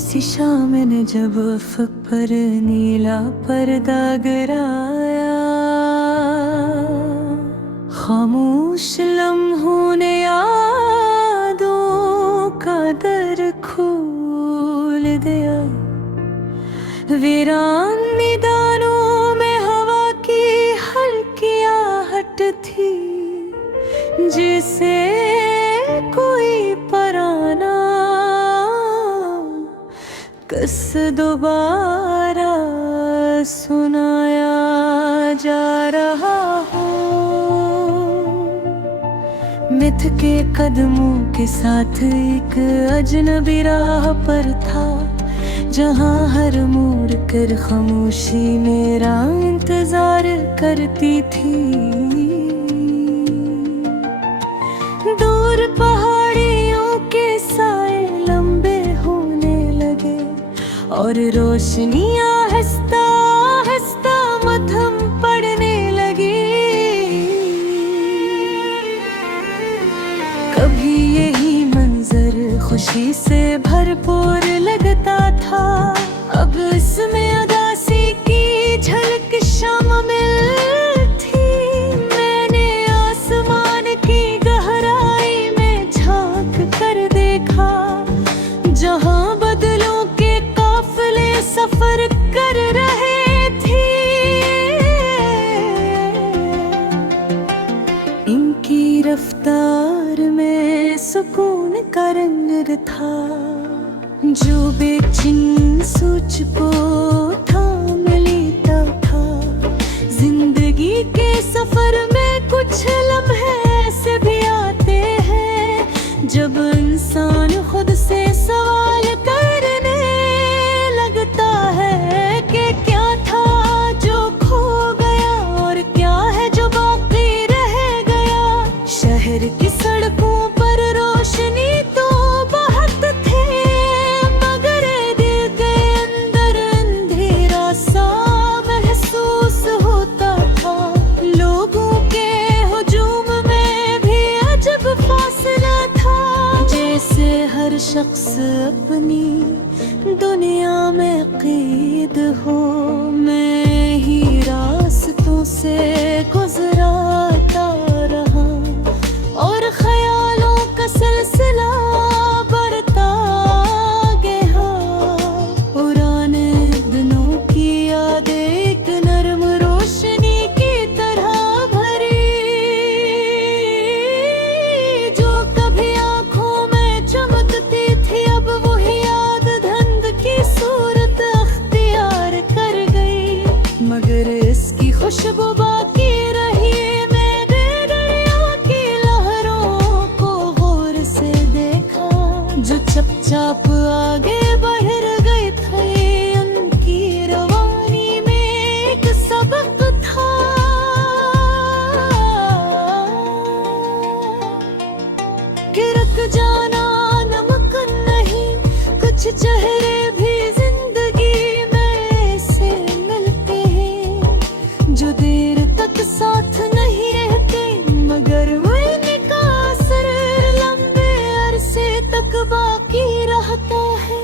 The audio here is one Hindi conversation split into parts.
सी शाम ने जब अफ़क़ पर नीला पर्दा गिराया, खामोश लम्हों ने यादों का दर खोल दिया। वीरान मैदानों में हवा की हल्की आहट थी, जिसे कोई पराना कस दोबारा सुनाया जा रहा हो। मिथ के कदमों के साथ एक अजनबी राह पर था, जहाँ हर मोड़ कर खामोशी मेरा इंतजार करती थी। दूर पहाड़ियों के साए लंबे होने लगे और रोशनियां हंसता हंसता मद्धम पड़ने लगी। कभी यही मंजर खुशी से भरपूर लगता था, अब इसमें उदासी की झलक शामिल थी। मैंने आसमान की गहराई में झांक कर देखा, जहां बदलों के काफिले सफर कर रहे थे। इनकी रफ्तार में सुकून का रंग था, जो बेचैन सोच को थाम लेता था। जिंदगी के सफर में कुछ लम्हे ऐसे भी आते हैं, जब इंसान खुद से सवाल करने लगता है कि क्या था जो खो गया और क्या है जो बाकी रह गया। शहर की सड़कों पर रोशनी तो बहुत थे, मगर दिल के अंदर अंधेरा सा महसूस होता था। लोगों के हुजूम में भी अजब फासला था, जैसे हर शख्स अपनी दुनिया में कैद हो। मैं ही रास्तों से गुजराता रहा और ख्यालों का सिलसिला बढ़ता गया। पुराने दिनों की यादें एक नरम रोशनी की तरह भरी, जो कभी आंखों में चमकती थी, अब वही याद धुंध की सूरत अख्तियार कर गई। मगर इसकी खुशबू बाकी रही। मैंने दरिया की लहरों को गौर से देखा, जो चुपचाप आगे बढ़ गए थे। उनकी रवानी में एक सबक था कि रुक जाना नमक नहीं। कुछ चेहरे भी जिंदगी में ऐसे मिलते हैं, जो देर तक साथ नहीं रहते, मगर उनका असर लंबे अरसे तक बाकी रहता है।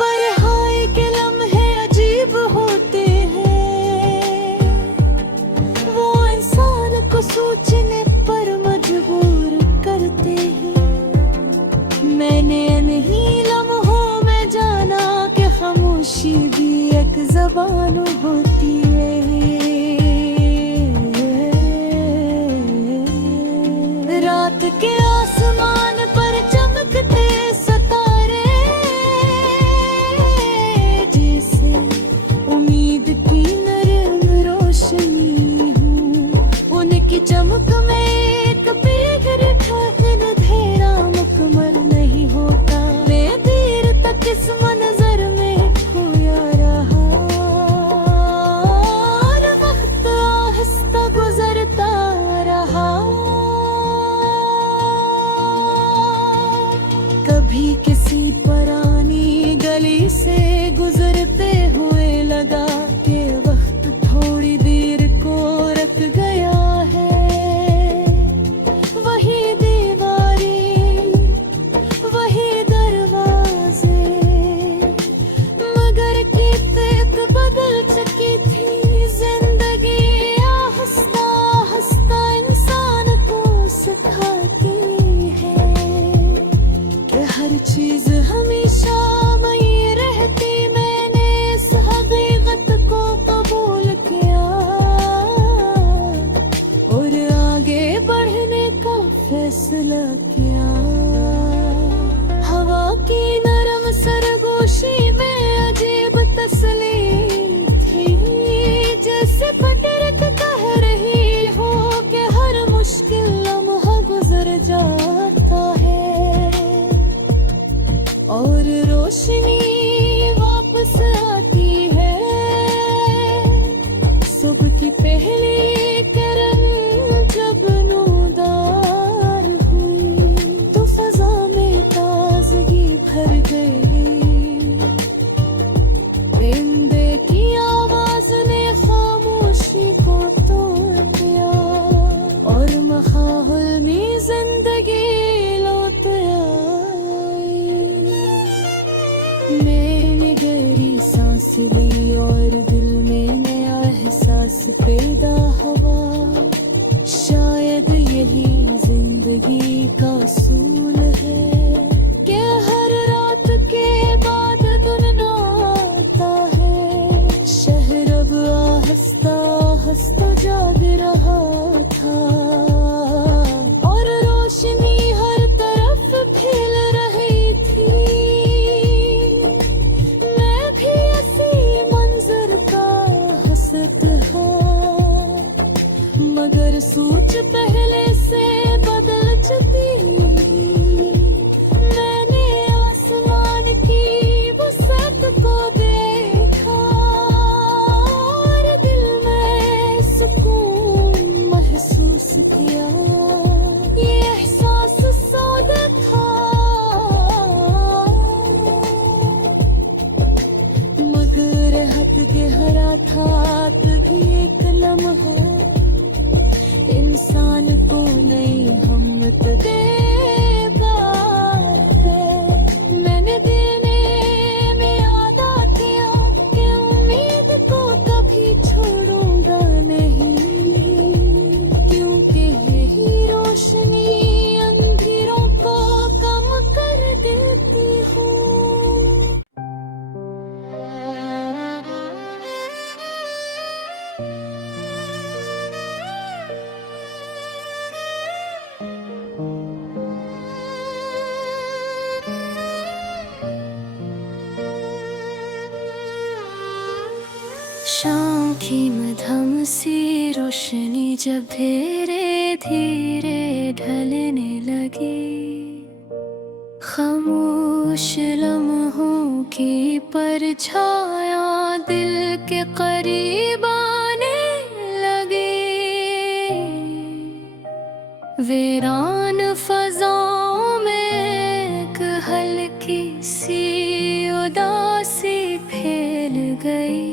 पर हाय के लम्हे अजीब होते हैं, वो इंसान को सोचने पर मजबूर करते हैं। मैंने इन्हीं लम्हों में जाना कि खामोशी भी एक ज़बान होती है। रात के आसमान पर चमकते सितारे, जैसे उम्मीद की नरम रोशनी हूँ। उनकी चमक में एक पिघर था, अंधेरा मुकम्मल नहीं होता। मैं देर तक इस मंजर में खोया रहा, मैंने गहरी सांस ली और दिल में नया एहसास पैदा हुआ। शायद यही जिंदगी का असूल है कि हर रात के बाद दिन आता है। शहर अब आहिस्ता आहिस्ता जाग रहा था और रोशनी हर तरफ फैल रही थी। मैं भी ऐसी मंजर का हसत हूँ, मगर सोच पहले से बदल चुकी। मैंने आसमान की वसत को देखा और दिल में सुकून महसूस किया। ये एहसास सौदा था, मगर हक गहरा था। तभी एक लम्हा इंसान को नई हिम्मत देता है। मैंने देने में वादा किया कि उम्मीद को कभी छोड़ूंगा नहीं, क्योंकि यही रोशनी अंधेरों को कम कर देती हूँ। शाम की मध्यम सी रोशनी जब धीरे धीरे ढलने लगी, खामोश लम्हों की परछाया दिल के करीब आने लगी। वीरान फजाओं में एक हल्की सी उदासी फैल गई,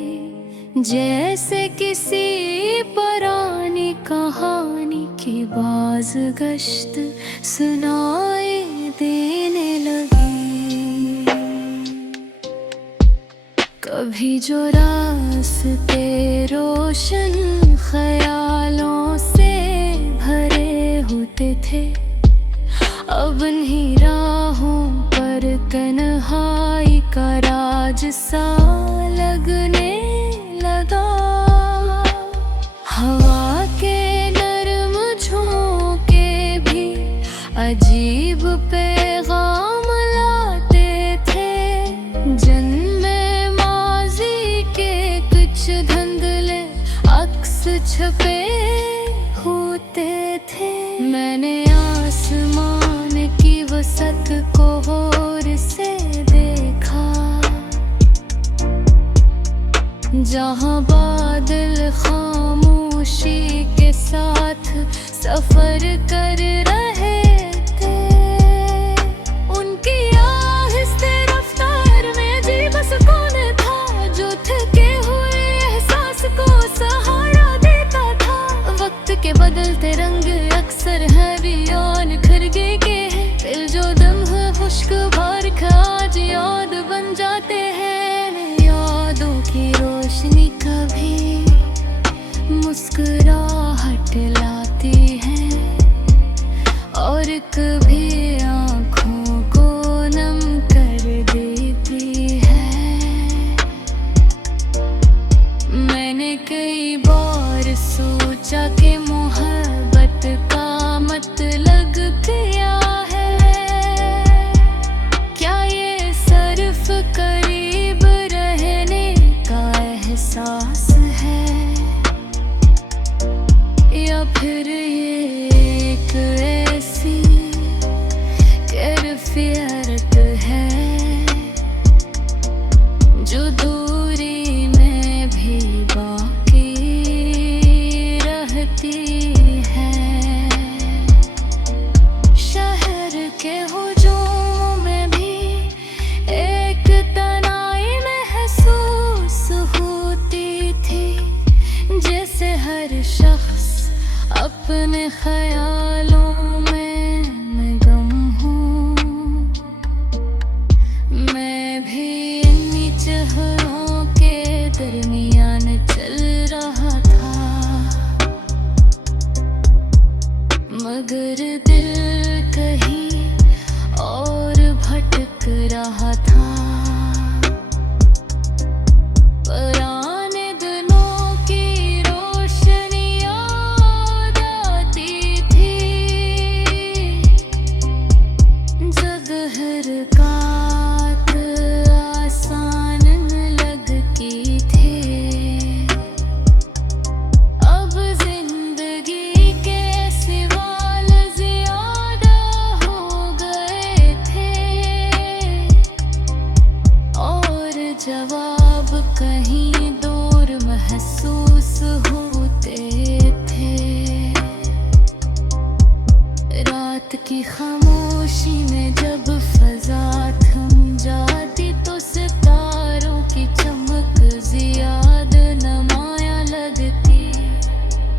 जैसे किसी पुरानी कहानी की बाज़गश्त सुनाई देने लगी। कभी जो रास्ते रोशन ख्यालों से भरे होते थे, अब इन्हीं राहों पर तन्हाई का राज सा लगने लगा। हवा के नरम झोंके भी अजीब पैगाम लाते थे, जन्मे माजी के कुछ धुंधले अक्स छपे होते थे। मैंने आसमान की वसत को गौर से देखा, जहाँ बादल खामोशी के साथ सफर कर रहे थे। उनकी आहिस्ते रफ्तार में जी बस कौन था, जो थके हुए एहसास को सहारा देता था। वक्त के बदलते रंग अक्सर है बियान खरगे के हैं, दिल जो दम है खुश्क भर का आज याद बन जाते हैं। यादों की रोशनी कभी मुस्कुराहट लाती है और कभी आँखों को नम कर देती है। मैंने कई बार सोचा कि मोहब्बत का मतलब क्या है, क्या ये सिर्फ करीब रहने का एहसास है, या फिर ये एक ऐसी कैफियत है जो दूरी में भी बाकी रहती है। शहर के हुजूम में भी एक तनाई महसूस होती थी, जैसे हर शख्स अपने ख्यालों में मैं गम हूँ। मैं भी चेहरों के दरमियान चल रहा था, मगर दिल कहीं और भटक रहा था। पुराने दिनों की रोशनी याद आती थी, जब हरकत आसान लगती थी। अब जिंदगी के सवाल ज्यादा हो गए थे और जवाब कहीं दूर महसूस होते थे। रात की खामोशी में जब फजा थम जाती तो सितारों की चमक ज्यादा नुमाया लगती।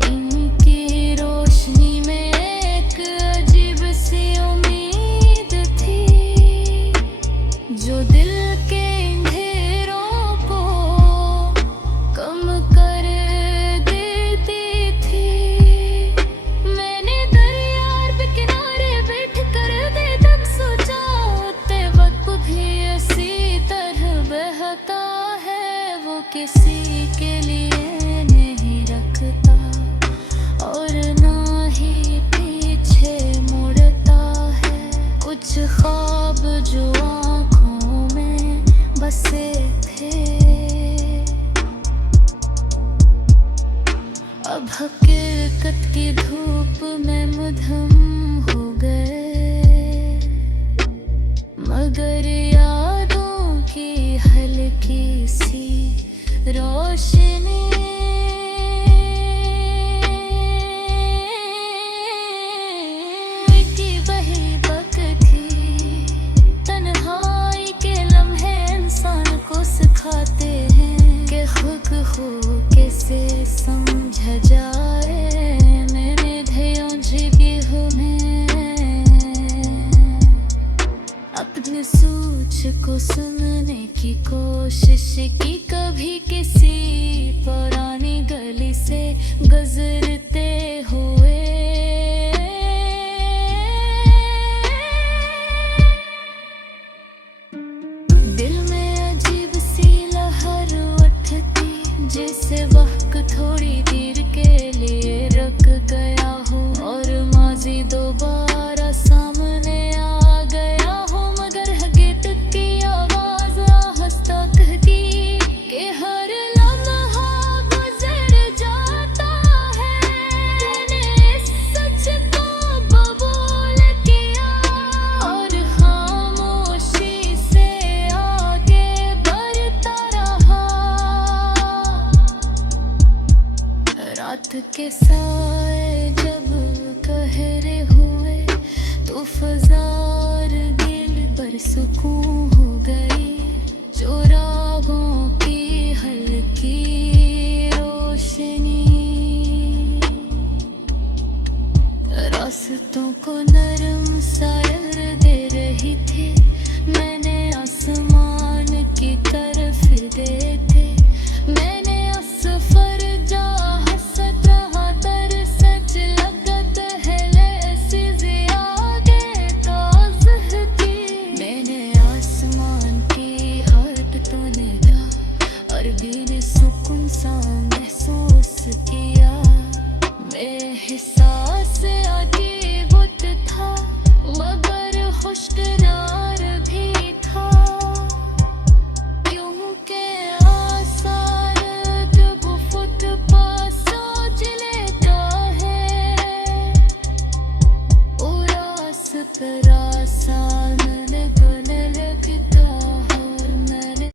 इनकी रोशनी में एक अजीब सी उम्मीद थी, जो दिल के अंधेरों को कम कर देती थी। मैंने दरिया के किनारे बैठ कर दे तक सोचा, उठते वक्त भी इसी तरह बहता है। वो किसी के लिए नहीं रखता और ना ही पीछे मुड़ता है। कुछ ख्वाब जो आँखों में बसे थे, अब हकीकत की धूप में मधम हो गए। मगर यादों की हल्की सी रोशनी मिटी बही बक थी। तन्हाई के लम्हे इंसान को सिखाते हैं कि खुद को कैसे समझा जाए। मैंने ध्येयों भी अपने सोच को सुनने की कोशिश की, कभी किसी पुरानी गली से गुजरते हुए। दिल में अजीब सी लहर उठती, जैसे वक्त थोड़ी देर के लिए रुक गया हो और माजी दोबारा सामने आ गया हो। मगर हकीकत की आवाज आहिस्ता कहती कि हर लम्हा गुजर जाता है। मैंने इस सच को कबूल किया और खामोशी से आगे बढ़ता रहा। रात के साए जब गहरे हुए तो फजार दिल पर सुकून हो गई। चौराहों की हल्की रोशनी रास्तों को नरम सायर दे रही थी। मैंने आसमान की तरफ देखे, मैंने सफर जा हसत रहा तर सच लगत है ऐसी ज़ियादे ताज़ह थी। मैंने आसमान की हरकतों ने दा और बेसुकून सा महसूस किया। बेहिसास अजीब था मगर खुशगवार भी था। यूं के आसार जब फुटपाथ सोच लेता है, उरास पर आसान लगने लगता और मैंने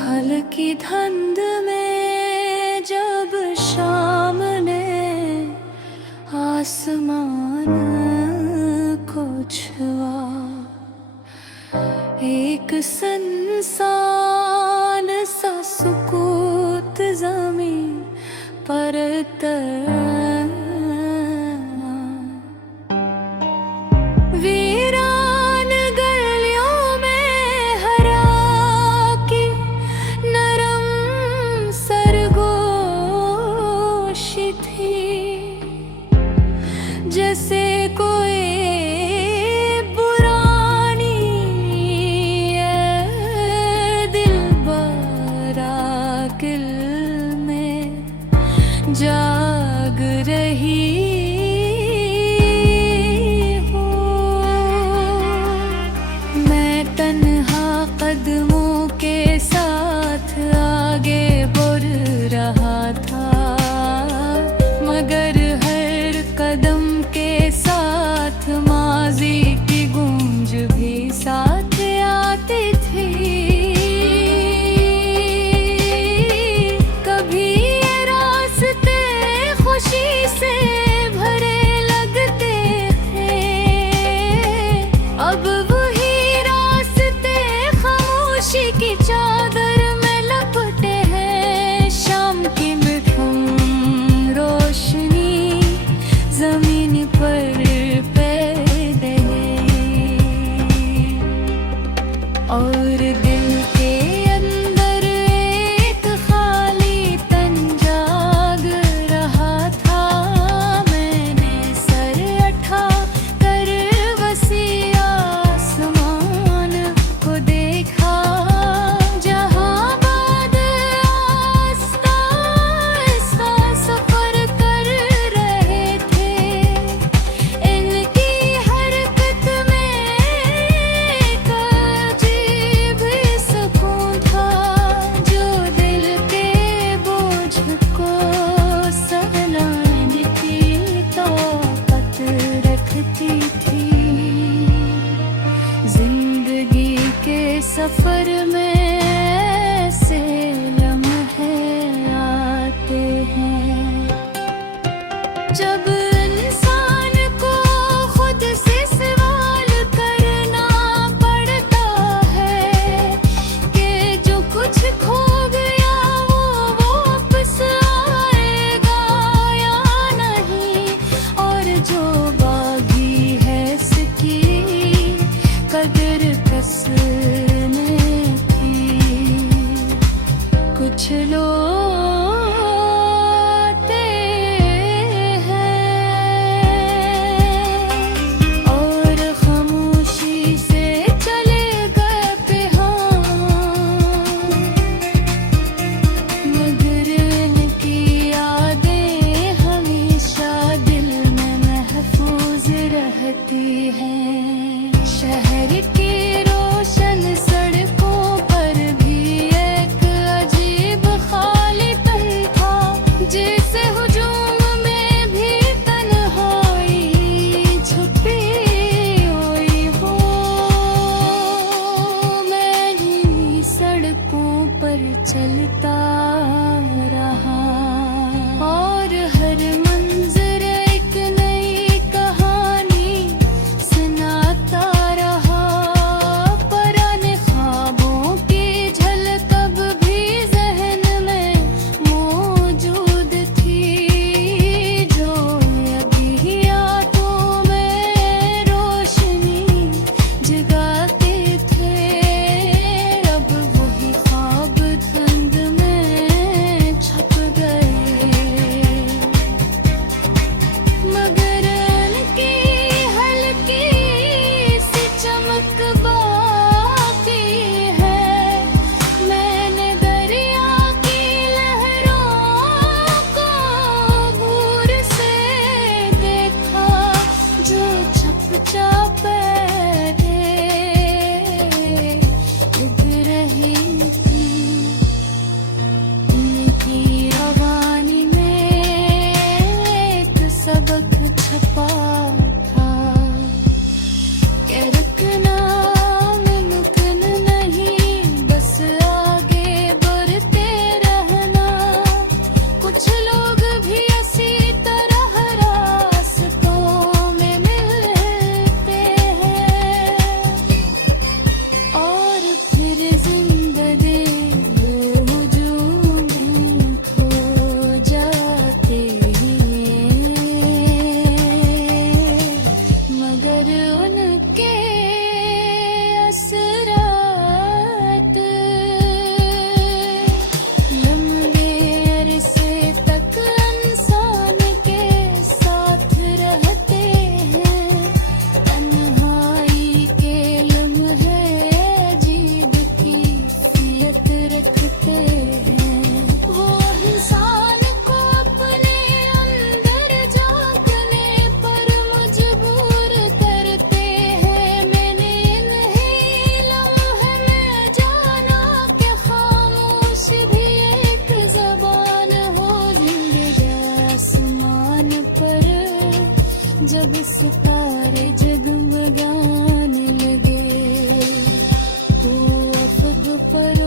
हल्की धुंध में जब शाम ने आसमान को छुआ, एक संसान सा सुकूत ज़मीं पर वीरान गलियों में हरा की नरम सरगोशी थी, जैसे कोई जाग रही हूँ। मैं तन्हा कदमों के साथ आगे बढ़ रहा था, मगर हर कदम के साथ माजी की गूंज भी साथ आती थी। की चादर में लपटे हैं शाम की मिठुम रोशनी, जमीन पर पैदे और दिल के अंदर एक खाली तन जाग रहा था। मैंने सर उठा कर वसी आसमान को देखा, जिंदगी के सफर में ऐसे लम्हे आते हैं जब इंसान को खुद से सवाल करना पड़ता है कि जो कुछ खो गया वो वापस आएगा या नहीं, और जो बागी है इसकी कदर कसने की। पर